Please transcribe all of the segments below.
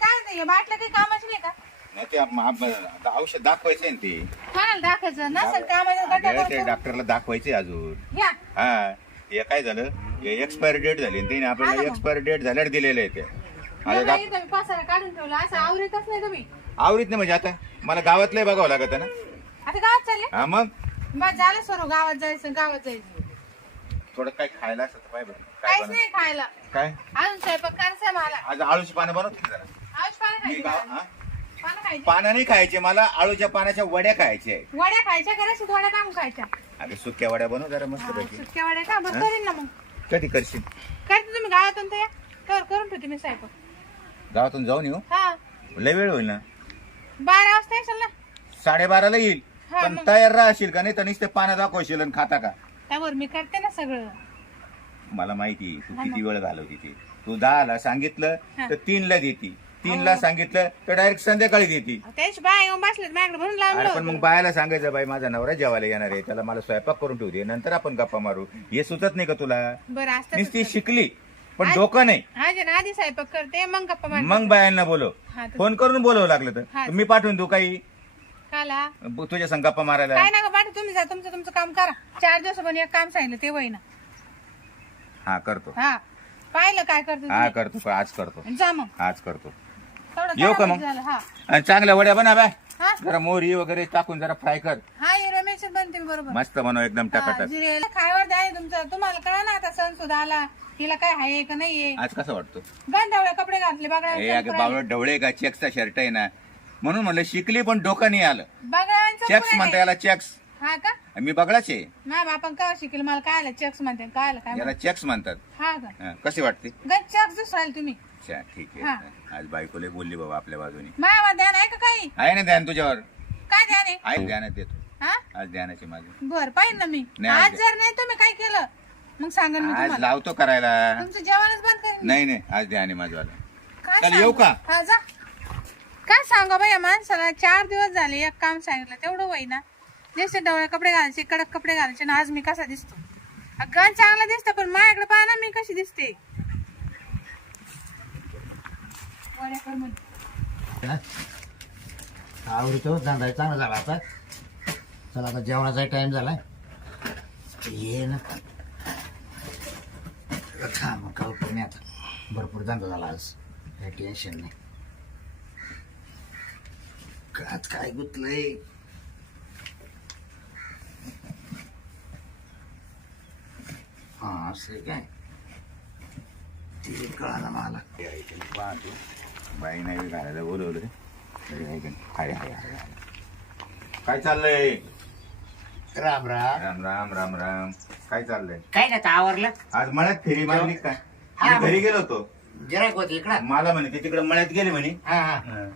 काय हे बाटल्या काही कामाची नाही का? नाही ते आप- आप- आता औषध दाखवायचंय ना ते. कोणाला दाखवायचं. नसेल अगं, ते करून डॉक्टरला दाखवायचे अजून. हा हे काय झालं? एक्सपायरी डेट झाली. आणि त्याने हा आपल्याला मग. एक्सपायरी डेट झाल्यावर दिलेलं आहे ते. आता काढून ठेवला. असं आवरीतच नाही तुम्ही. आवरीत नाही म्हणजे आता. मला गावातलंही बघावं लागत ना. आता गावात चालले? हा मग? बस झालं सर गावात जायचं गावात जायचं. थोडं काय खायला तर बरं. काय काहीच बनव नाही खायला. काय? अजून स्वयंपाक करायचा मला. आज आळूची पानं बनवते का जरा? पानं खायची गाव मला. हा? पानं खायची? पानं नाही खायचे मला आळूच्या पानाच्या वड्या खायच्या आहे वड्या खायच्या घराशी वड्या काम खायच्या. अगं सुक्या वड्या बनव जरा मस्त हा, पैकी. सुक्या वड्या का? बरं हा? करीन ना मग. कधी करशील? करते तुम्ही गावातून तर तर करून ठेवते मी स्वयंपाक. गावातून जाऊन येऊ? हा. लय वेळ होईल ना? बारा वाजता येशील ना? साडेबाराला येईल. हा, पण मग. तयार राहशील का नाही? तर नुसते पानं दाखवशील आणि खाता का? त्यावर मी करते ना सगळं. मला माहिती तू हा किती. वेळ घालवती ते. तू दहाला सांगितलं हा. तर तीनला देती. तीनला. सांगितलं तर डायरेक्ट संध्याकाळी देती. त्याची बाय येऊन बसले माझ्याकडे म्हणून अरे पण मग बायाला सांगायचं बाई माझा नवरा जेवायला येणार आहे त्याला मला स्वयंपाक करून ठेवू दे नंतर आपण गप्पा मारू. हे सुचत नाही का तुला? बरं असतं शिकली पण डोकं नाही. आधी ना आधी स्वयंपाक करते मग गप्पा मारते. मग बायांना बोलव. हा, तर- फोन करून बोलवं लागलं हा. तर मी पाठवून देऊ काही. काला? ब- तुझ्या संग गप्पा मारायला. काय ना पाठ तुम्ही जा तुमचं तुमचं काम करा. चार दिवस पण एक काम सांगितलं ते होईना. हा करतो. हा. पाहिलं काय करतो हा तुम्ही. करतो आज करतो. जा मग. आज करतो. येऊ का मग? झालं. हा. आणि चांगल्या वड्या बना बाय. हा? जरा मोहरी वगैरे टाकून जरा फ्राय कर. हा हे रमेश बनते मी बरोबर. मस्त बनव एकदम हा, टकाटक. जिरे खायवर द्या तुमचं. तुम्हाला कळा ना आता सण सुद्धा आला. तिला काय आहे का नाहीये आज कसं वाटतो? गंधावळे कपडे घातले अगं बावळ ढवळे का? चेक्सचा शर्ट आहे ना. म्हणून म्हणलं शिकली पण डोकं नाही आलं. चेक्स म्हणता याला चेक्स हा का? मी बघलाच आहे. मॅम आपण काय शिकेल? मला काय आलं? चेक्स म्हणते काय आलं काय याला? चेक्स म्हणतात. हा का? हा, कशी वाटते? गज चेक्स दुसराल तुम्ही. अच्छा ठीक हा. आहे आज बायकोले बोलली बाबा आपल्या बाजूनी. ध्यान आहे का काही? आहे ना ध्यान तुझ्यावर? काय ध्यान आहे? आहे ध्यानात देतो हा? आज ध्यानाची माझी बर पाहिजे ना मी. नाही, आज आज जर नाही तुम्ही काय केलं? मग सांगा मी आज तुम्हाला. लावतो करायला. तुमचं जेवणच बंद करेन नाही नाही आज ध्यान आहे माझं काय चल, येऊ? का? हा जा. काय सांगा बाई या माणसाला? चार दिवस झाले एक काम सांगितलं तेवढं वय ना. दिसते डोळे कपडे घालायचे कडक कपडे घालायचे आणि आज मी कसा दिसतो? गण चांगला दिसतं पण माझ्याकडे पाहा ना मी कशी दिसते वड्याकर म्हणे. आवडतो. धंदा चांगला झाला आता. चला आता जेवणाचा टाइम झाला ये ना. थांब कळतो नाही आता? भरपूर धंदा झाला आज. काही टेन्शन नाही. आज काय गुतलंय? हा असं आहे काय? ते कळालं मला. पाहतो बाई नाही घालायला बोलवलं. का? हाय हाय हाय हाय. काय चाललंय? राम राम. राम राम राम राम. काय चाललंय? काय नाही आता आवरलं? आज मळ्यात फेरी मारली हा, मी घरी गेलो होतो. गिरायक होती इकडं. मला म्हणे ते तिकडे मळ्यात गेले म्हणे. हा हा. हा.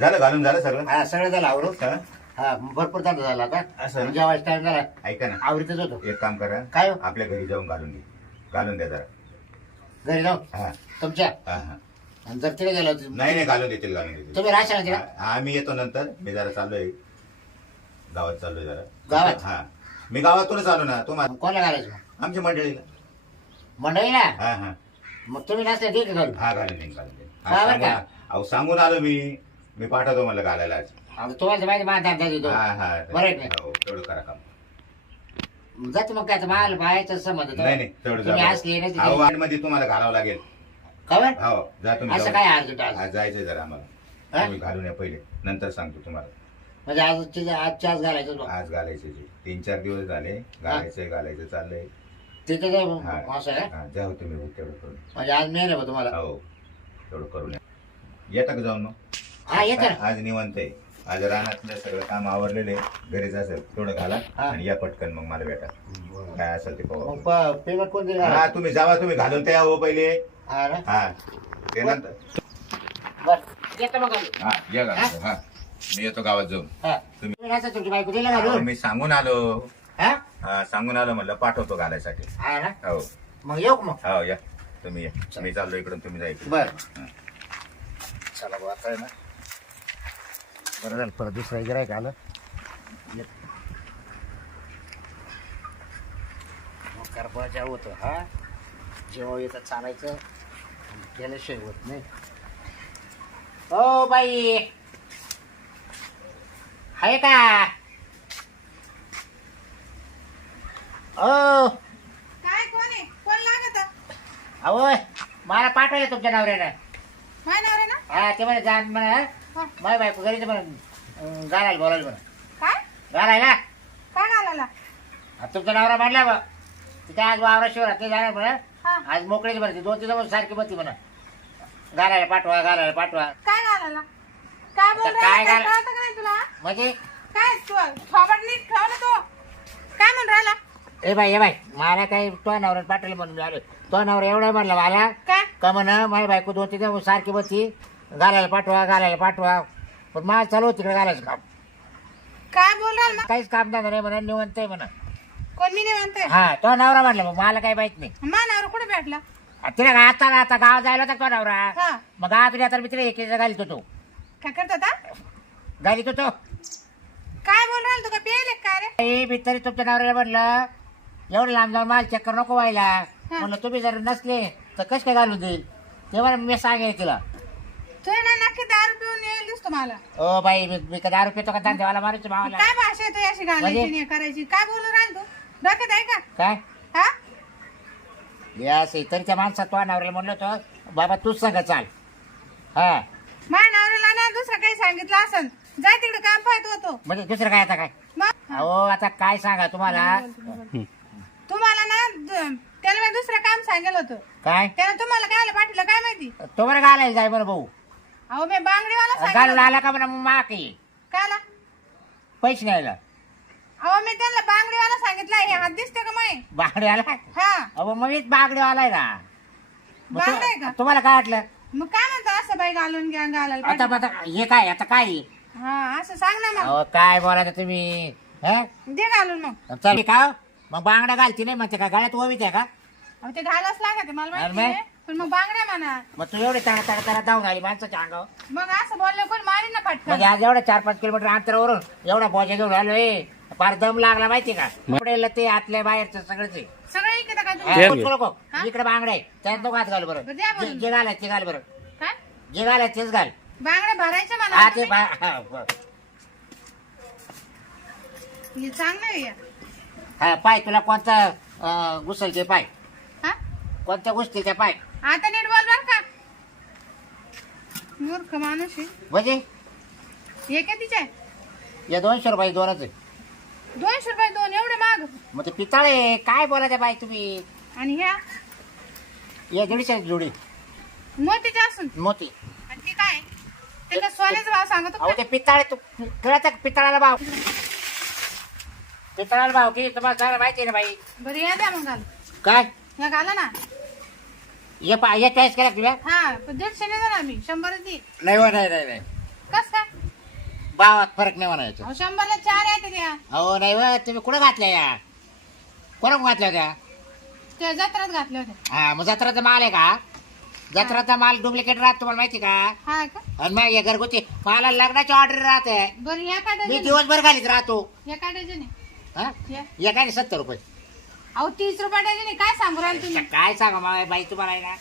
झालं घालून झालं सगळं? हा सगळं झालं आवरून. हा? हा भरपूर धंदा झाला आता. असं ना? जेवायचा टाइम झाला. ऐका ना. आवडीतच होतो. एक काम करा. काय हो? आपल्या घरी जाऊन घालून घे. घालून द्या जरा. घरी जाऊ हा. तुमच्या? हा हा. आणि जर तिकडे गेलो नाही नाही घालून देतील घालून देतील. तुम्ही राहशाल तिला हा हा, मी येतो नंतर. मी जरा चाललोय. गावात चाललोय जरा. गावात? हा. मी गावातूनच आलो ना. तुम्हाला मग कोणाला घालायचं मग? आमच्या मंडळीला. मंडळीला? हा हा. मग तुम्ही नसले ठीक आहे घालून हा घालून देईन घालून देईन. हा, हा, बरं सांगून- का? अहो सांगून आलो मी. मी पाठवतो मला घालायला आज. आता तुम्हाला माहिती माझा धंदा देतो हा हा. बरं आहे हो तेवढं करा काम. जाते मग काय? आता मला बायाचा संबंध. नाही नाही तेवढं तुम्ही जा असले ना अहो तिथे. मध्ये तुम्हाला घालावं लागेल. खबर हो जा तुम्ही असं. काय अर्जंट आज? आज जायचंय जरा आम्हाला. हा? तुम्ही घालून या पहिले. नंतर सांगतो तुम्हाला. म्हणजे आज आजच्या आज घालायचं. आज घालायचे जे. तीन चार दिवस झाले. घालायचंय घालायचं चाललंय. तिथे काय हा. असं आहे? हा, जा हो तुम्ही हो, तेवढं करून म्हणजे आज मेन आहे बा तुम्हाला. हो. तेवढं करून या. येता का जाऊन मग? हा येतं ना. आज निवंत आहे. आज रानातलं सगळं काम आवरलेलं आहे. घरीच असेल थोडं घाला हा. आणि या पटकन मग मला भेटा. काय असेल ते पाहू मग पेमेंट कोण हा तुम्ही जावा तुम्ही घालून त्या हो पहिले. हा ना? हा ते नंतर. बरं येतो मग. हा या घालून. हा? मी येतो गावात जाऊन. हा. तुम्ही- तुम्ही नसतं तुमची बायको दिलं अहो, घालून. मी सांगून आलो. हा? हा सांगून आलो म्हणलं पाठवतो घालायसाठी. हा ना? हो. मग येऊ का मग? हो या. तुम्ही या. मी चाललो इकडून तुम्ही जायचं बर. हा. चला बा आता आहे ना. बरं झालं परत दुसरा गिरायक आलं. करपाच्या होतं हा. जेव्हा येतं चालायचं केल्याशिवाय होत नाही. हो बाई! आहे का? हो काय कोण आहे? कोण लागत? अहो मला पाठवले तुमच्या नवऱ्यानं. माय हा ते म्हणे जा म्हणा हा. माय बायको घरीच म्हणून घालायला बोलायला म्हणा. काय? घालायला काय घालायला आता तुमचा नवरा म्हणला बा. तिथे आज वावरा शिवरात ते जाणार म्हणा. हा. आज मोकळीच म्हणते दोन तीन दिवस सारखी म्हणते म्हणा. घालायला पाठवा घालायला पाठवा. काय घालायला काय बोल आता काय राहिला घाल- कळतं का नाही तुला? म्हणजे? काय तू थोबड नीट ठेव ना तो. काय म्हणून राहिला? ए बाई ए बाई मला काही तो नवरा पाठवलं म्हणून आलो तो नवरा एवढा म्हणला मला काय? का म्हणा माझी बायको दोन तीन दिवस सारखी बसती घालायला पाठवा घालायला पाठवा. पण मला चालू होतं तिकडे घालायचं काम. काय बोल राहिला मग? काहीच काम धंदा नाही म्हणा निवंत आहे म्हणा. कोण मी नाही म्हणतोय हा तो नवरा म्हणला मग मला काही माहीत नाही. मा नवरा कुठे भेटला? आ, तिला आता ना आता गाव जायला होता तो नवरा? हा. मग गावात आता मी तिला एकीचा घालीत होतो. काय करत होता घालीत होतो. काय बोल राहिला तू? काय पेले काय रे? ए, मी तरी तुमच्या नवऱ्याला म्हणलं एवढं लांब जाऊन मला चक्कर नको व्हायला. म्हणलं तुम्ही जर नसले तर कस काय घालून देईल? तेव्हा मी सांगेल तिला तू आहे ना नक्की दारू पिऊन येईल दिसतो मला. ओ बाई मी मी का दारू पितो का? धंद्यावाला मारायचं भावाला काय भाषा आहे तू अशी घालायची म्हणजे? नाही करायची? काय बोलू राहिला तू? डोक्यात आहे का? काय? हा? या तरी त्या माणसात तो नवऱ्याला म्हणलं होतं बाबा तूच सांग चाल. हा. माझ्या नवऱ्याला ना दुसरं काही सांगितलं असन. जाय तिकडे काम पाहत होतो म्हणजे दुसरं काय आता काय? मग? अहो आता काय सांगा तुम्हाला? तुम्हाला ना द- त्याला मी दुसरं काम सांगितलं होतं. काय? त्यानं तुम्हाला काय पाठवलं काय माहिती? तो बरं घालायला जाय बरं भाऊ. अहो मी बांगडीवाला घालून सांगितलं आला का म्हणा माकी कायला? पैसे न्यायला अहो मी त्यांना बांगडीवाला सांगितलं हे हात दिसते का माय? बागडे आला हा. अहो मग मीच बागडे आलाय ना. मग तु- बागडे का? तुम्हाला काय वाटलं? मग काय म्हणतो असं बाई घालून घ्या घालायला आता हे काय आता काय? हा असं सांग ना मग. अहो काय बोलायचं तुम्ही? हं? दे घालून मग. चल का मग बांगड्या घालती नाही म्हणते का गळ्यात ओवीत आहे का? अहो ते घालाच लागत मला अरे माहिती? आहे. पण मग बांगड्या म्हणा. मग तू एवढे तडा तडा तडा धावून आली माणसाच्या अंगावर. मग असं बोललं कोण मारी ना म्हणजे फटकन आज एवढं चार पाच किलोमीटर अंतरावरून एवढा बोजा घेऊन आलोय. फार दम लागला माहिती का? कपडेला ते आतल्या बाहेरचं सगळंच आहे. सगळं इकडे काय हा, तुम्ही उचलू नको हा? इकडे बांगडे आहे. त्यात नको हात घाल बरं. बरं, द्या जे बरं. जे घालायचं ते घाल बरं. काय जे घालायचं तेच घाल. बांगड्या भरायच्या हा मला ते तुम्ही? बा- हा, बरं. हे चांगलं आहे हे. हा पाय तुला कोणता अं, घुसलचे पाय? हा? कोणत्या त्या पाय? आता नीट बोल बर का. मूर्ख माणूस आहे. म्हणजे? हे कितीचे आहे या दोनशे रुपये दोनच आहे. दोनशे रुपये दोन एवढे माग. मग ते पितळे काय बोलायचं बाई तुम्ही? आणि ह्या? या दीडशे जोडी. मोतीचे असून. मोती. आणि ते काय? ते का सोन्याचा भाव सांगतो अहो का? ते पितळे तू कळत का पितळाला भाव? पितळाला भाव किती तुम्हाला सारं माहिती आहे ना बाई? बरं या द्या मग घाल. काय? या घाला ना. ये पा ये टेस्ट केला तुला हा पण दीडशे नाही देणार मी शंभरच दे. नाही हो नाही नाही नाही. कस? काय भावात फरक नाही म्हणायचं. अहो शंभरला चार येते द्या अहो नाही हो तुम्ही कुठं घातल्या या? कोणा घातल्या होत्या? त्या जत्रात घातल्या होत्या. हा मग जत्राचा माल आहे का? जत्राचा माल डुप्लिकेट राहत तुम्हाला माहिती का? हा का? आणि मग या घरगुती मला लग्नाची ऑर्डर राहते. बरं या काय मी डझन. दिवसभर घालीत राहतो. या काय डझन आहे. हा? या. सत्तर रुपये. अहो तीस रुपये आहे काय सांगू राहिले तुम्ही? काय सांगा मला बाई तुम्हाला आहे ना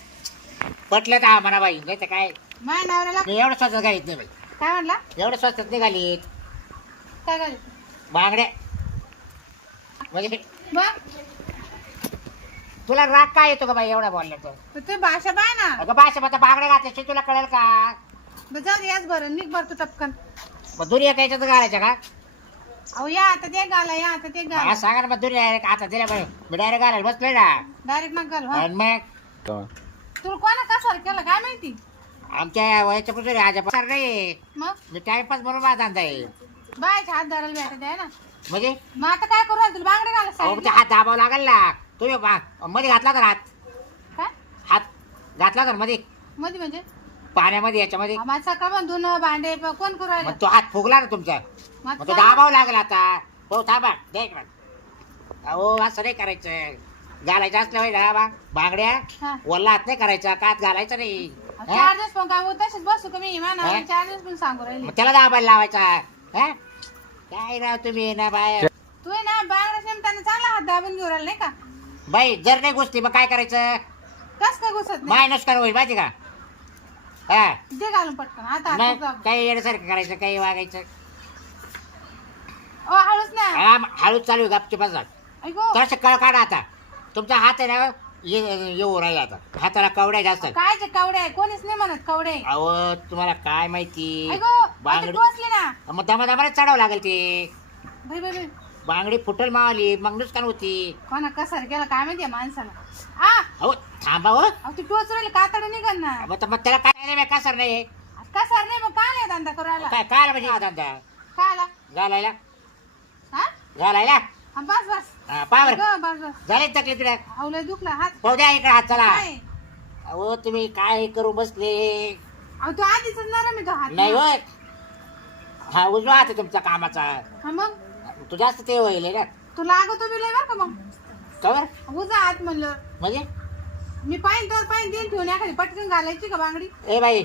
पटलं का म्हणा बाई नाही तर काय? माझ्या नवऱ्याला मी एवढं स्वस्त घालीत नाही बाई. काय म्हणला एवढं स्वस्तात नाही घालीत. काय घाल बांगड्या. म्हणजे बघ तुला राग काय येतो का बाई एवढा बोलला तर तर तू भाषा पाय ना. अगं भाषा आता बांगड्या घातल्याशी तुला कळेल का? बरं जाऊ दे याच बरं निघ बरं तू टपकन मग दुनिया याच्यात घालायच्या का? अहो या आता ते घाला या आता ते मला घाला सांगा ना मग दुनिया आता दिल्या बाई मी डायरेक्ट घालायला बसलोय ना. डायरेक्ट घालू हा. आणि मग? तुला कोणा कसा केलं काय माहिती? आमच्या वयाच्या पुढे आज नाही मग? मी टाइमपास बरोबर माझा धंदा आहे. बायच्या हात धरायला भेटत आहे ना. म्हणजे? मग आता काय करू राहिला तुला बांगडे घाला अहो ते सांगितलं? हात दाबावं लागेल ना. तुम्ही बा- मध्ये घातला तर हात. काय? हात घातला तर मध्ये. मध्ये म्हणजे? पाण्यामध्ये याच्यामध्ये? सकाळ धुणं भांडे प- कोण करू राहिलं? मग तो हात फुगला ना तुमचा. मग मग तो काय? दाबावं लागेल आता. हो थांबा. दे इकडं. अहो असं नाही करायचं. घालायचं असल्या ना बा बांगड्या हा. वल्ला हात नाही करायचा. कात घालायचं नाही. हा? चार दिवस पण काय होत तशीच बसू का मी हा? म्हणा चार दिवस पण सांगू राहिले. मग त्याला दाबायला लावायचा. हा? काय राव तुम्ही ना बाय तू आहे ना बांगड्या नेमताना चांगला हात दाबून घेऊ राहिला नाही का? बाई जर नाही गोष्टी मग काय करायचं? कस काय घुसत नाही? मायनस कर होईल माहिती का? हा. दे घालून पटकन. आता मग आता काही येण्यासारखं करायचं काही वागायचं. ओ हळूच ना. हा मग हळूच चालू आहे गपची बसा. ऐको? कळ काढा आता. तुमचा हात आहे ना ये- येऊ राहिला आता. हाताला कवड्या जास्त आहेत. काय ते कवडे आहे? कोणीच नाही म्हणत कवडे. अहो तुम्हाला काय माहिती? ऐको? बांगडी टोचले ना. मग दमा दमाने चढावं लागेल ते. भाई भाई भाई. बांगडी फुटल मावली मग नुकसान होती. कोणा कसर केला काय माहिती माणसाला. आ! अहो थांबा हो. अहो तू टोच राहिले कातड निघन ना. मग तर- मग त्याला काय नाही कसर नाही. कसर नाही मग काय नाही धंदा करायला? काय काय म्हणजे हा धंदा? काय आला? घालायला. हा? घालायला? हा, बस बस. हा, पावर. बस बस. झाले तकलीफ इकडे अवलय दुखला हात. पाहू द्या इकडे हात चला. काय अहो तुम्ही काय करू बसले? अहो तू आधीच नरम आहे तो हात नाही होय हा उजवा हात आहे तुमचा कामाचा. हा मग? तू जास्त ते होईल ना. तू लागतो बी लय बरं का मग? कवर उजा हात म्हणलं. म्हणजे? मी पाहिन तर पाहिन देईन ठेवून एखादी पटकन घालायची का बांगडी? ए बाई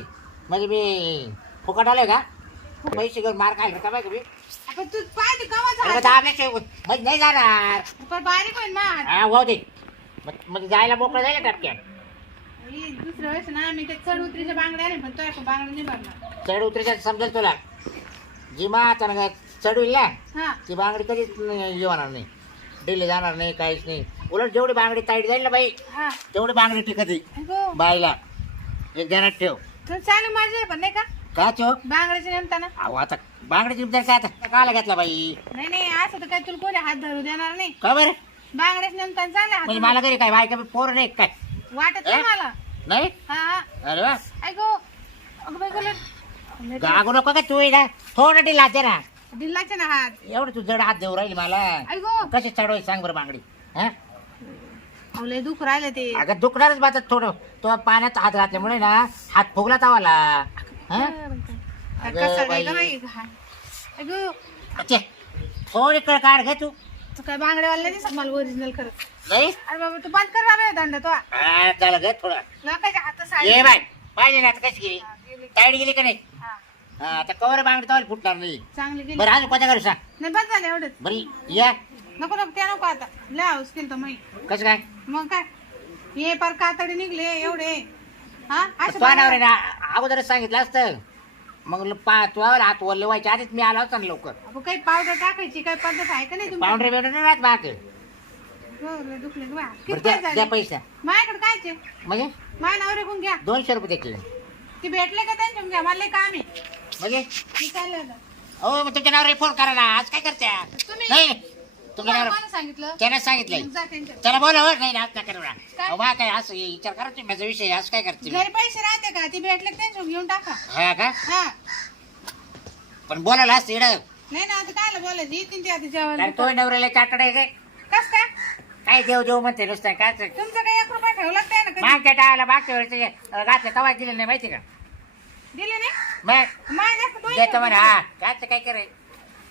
म्हणजे मी फुकट आलोय का? पैसे घेऊन मार खायला का बाई मी आपण तू पाहिजे कवा मग झाला दाबल्याशिवाय म्हणजे नाही जाणार. पण बारीक होईन मार. हा हो दे. मग- म्हणजे जायला मोकळं जाईल ना टपक्यात? ही दुसऱ्या वेळेस ना मी ते चढ उतरीच्या बांगड्या नाही पण तो एक बांगडी नाही भरणार. चढ उतरायचं समजेल तुला. जी मा आता चढविल ना? हा. ती बांगडी कधीच नाही येणार नाही. डिले जाणार नाही काहीच नाही. उलट जेवढी बांगडी ताईट जाईल ना बाई हा. तेवढी बांगडी टिकत ऐको बाईला एक ध्यानात ठेव. चालू माझी आहे पण नाही का? का चोक बांगड्याच्या नेमताना. अहो आता बांगडी तुमच्या काय आता? काला घेतला बाई. नाही नाही असं तर काय तुला कोणी हात धरू देणार नाही. का बरं? बांगड्याच्या नेमताना चालले म्हणजे हात मला घरी काय बायका पोर नाही काय? वाटत नाही? मला. नाही? हा. हा अरे वा. ऐको. अगं बाई गलत. गागू नको का तू ना थोडं ढिला दे ना. दिल्लाचे ना हात. एवढं तू जड हात देऊ राहील मला. ऐको. कशी चढवायची सांग बरं बांगडी. हा अवलय दुख राहिलं ते. अगं दुखणारच बात थोडं. तो पाण्यात हात घातल्यामुळे ना हात फुगला तावाला. हा? अगं कसं बाई. अच्छे, थोडी कळ काढ घे तू. तू काय बांगड्यावाला दिसत मला ओरिजिनल करत नाही? अरे बाबा तू बंद कर बाबा दंड तो. हा, चला घे थोडं. लोकांच्या ये बाय पाहिजे ना आता कशी गेली? टाईट गेली. का नाही? हा, हा, आता कवर बांगडी तावाला फुटणार नाही. चांगली गेली. बरं अजून कोणत्या घरी सांग? नाही बस झालं एवढंच. बरी या. नको नको त्या नको आता. लय हाऊस केलं तर माही कसं काय? मग काय? ये पर कातडी निघले एवढे. हा? अशे तो रे ना अगोदरच सांगितलं असतं. मग ल- पा तू हात वरले व्हायच्या आधीच मी आलो होतो ना लवकर. अहो, काही पावडर टाकायची काही पद्धत आहे का नाही तुमची पाऊंडरी बिवडरी नाही राहत बाक. हो, लय दुखले गं. किती द्या पैसे द्या झाले पैसा. माझ्याकडे कायचे म्हणजे? माझ्या नवरे घ्या. दोनशे रुपये ती भेटले का त्यांच्या घ्या? मला लय काम आहे. म्हणजे? मी चालले आता. हो मग तुमच्या नावावर फोन करा ना. आज काय करत्या तुम्ही- नाही. तुमच्या कोणी सांगितलं? त्यानं सांगितलंय. मग जा त्यांच्या त्याला बोला नाही ना काय करू ना. काय? अहो, बा काय असं विचार करा तुम्ही माझा विषय असं काय करते घरी पैसे राहते का? ती भेटले का घेऊन टाका. हा का? हा. पण बोलायला असतं नाही ना आता कायला बोलायचं? येतील ते आता कारण जेवायला तो नवऱ्याला चाटड आहे काय? कस काय? काय देव देव म्हणते नुसतं काय ते? तुमचं काही एक रुपया ठेवला का ना कधी? मागच्या टाळाला मागच्या वेळेस घातलं तवा दिलं नाही माहिती का? दिले नाही? मग? माझ्या देतो म्हणे हा काय ते काय करे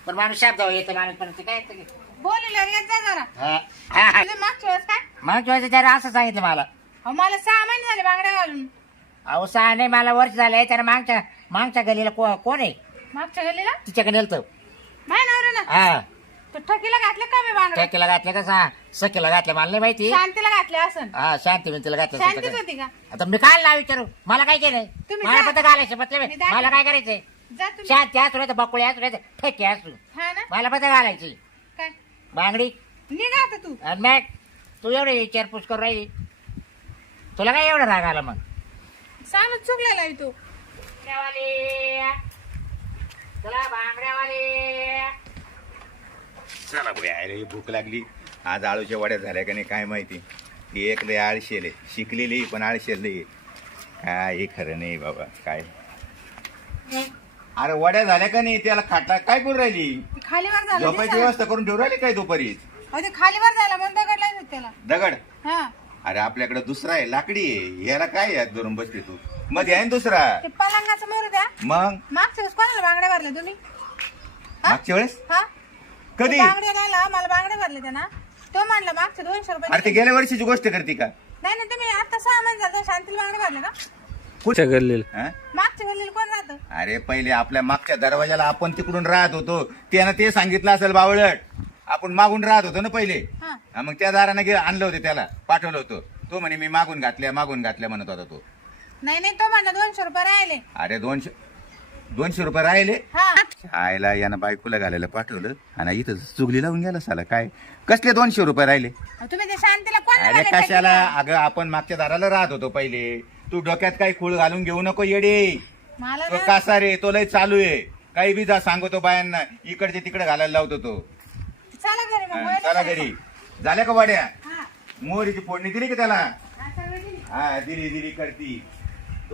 पण माणूस शब्द येतो माणूस पण ते काय येतं की? बोलले येत जा जरा. हा, हा, हा. तुझे मागच्या वेळेस काय? मागच्या वेळेस असं सांगितलं मला. अहो मला सहा महिने झाले बांगड्या घालून. अहो सहा नाही मला वर्ष झालंय त्यानं मागच्या मागच्या गलीला को- कोण आहे? मागच्या गल्लीला तिच्याकडे नेलतं. हा. तो ठकीला घातले का मी बांगड्या? टॅकीला घातलं का सा सखीला घातलं मला नाही माहिती. शांतीला घातले असन. हा शांती मी तिला घातलं शांतीच सगळं. होती का? आता मी काय ना विचारू? मला काय केलंय? तुम्ही मला जा. पत्र घालायचं मतलब मी. मला काय करायचंय? जा तुम्ही. शांती असू नाही तर बकुळे असू नाही तर ठेके असू हा ना. मला पत्र घालायची बांगडी. निघा आता तू. आणि मग तू एवढी विचारपूस करून राहिली. तुला काय एवढं राग आला मग? सांगत चुकलेला आहे तू. तुला बांगड्यावाले. चला अरे भूक लागली. आज आळूच्या वड्या झाल्या का नाही काय माहिती. ती एक लय आळशेले शिकलेली पण आळशेले काय हे खरं नाही बाबा काय. अरे वड्या झाल्या का नाही त्याला खाटा काय करून राहिली? खालीवर झालं झोपायची दिसायला. व्यवस्था करून ठेवून राहिली काय दुपारी? अहो, ते खालीवर झाला म्हणून दगडला होत त्याला. दगड? हा. अरे आपल्याकडे दुसरा आहे लाकडी आहे. याला काय यात धरून बसली तू. मध्ये आहे ना दुसरा? ते पलंगाचं मोर द्या. मग? मागच्या वेळेस कोणाला बांगड्या भरल्या तुम्ही? हा? मागच्या वेळेस? हा? कधी? तो बांगड्या राहिला मला बांगड्या भरले त्यानं तो म्हणला मागचे दोनशे रुपये अरे ते गेल्या वर्षीची गोष्ट करते का? नाही नाही तुम्ही आता सहा महिने झालं शांतीला बांगडे भरले का? कुठच्या गल्लीला. हा? मागच्या गल्लीला कोण राहतं? अरे पहिले आपल्या मागच्या दरवाजाला आपण तिकडून राहत होतो. त्यानं ते सांगितलं असेल बावळट. आपण मागून राहत होतो ना पहिले. हा. हा, मग त्या दारानं गे आणलं होतं त्याला. पाठवलं होतं. तो म्हणे मी मागून घातल्या मागून घातल्या म्हणत होता तो. नाही नाही तो म्हणला दोनशे रुपये राहिले. अरे दोनशे दोनशे रुपये राहिले? हा. आयला यानं बायकोला घालायला पाठवलं आणि इथं चुगली लावून गेला साला. काय? कसले दोनशे रुपये राहिले? तुम्ही ते शांतीला कोण अरे कशाला? अगं आपण मागच्या दाराला राहत होतो पहिले. तू डोक्यात काही खूळ घालून घेऊ नको येडे. मला तो ना कासा रे तो लय चालू आहे. काही बी जा सांगतो बायांना. इकडचे तिकडे घालायला लावतो तो. चला घरी मग हा, वळलं चला चला. घरी. झाल्या का वाड्या? हा. मोहरीची फोडणी दिली का त्याला? हा, सगळं दिली. हा दिली दिली करती.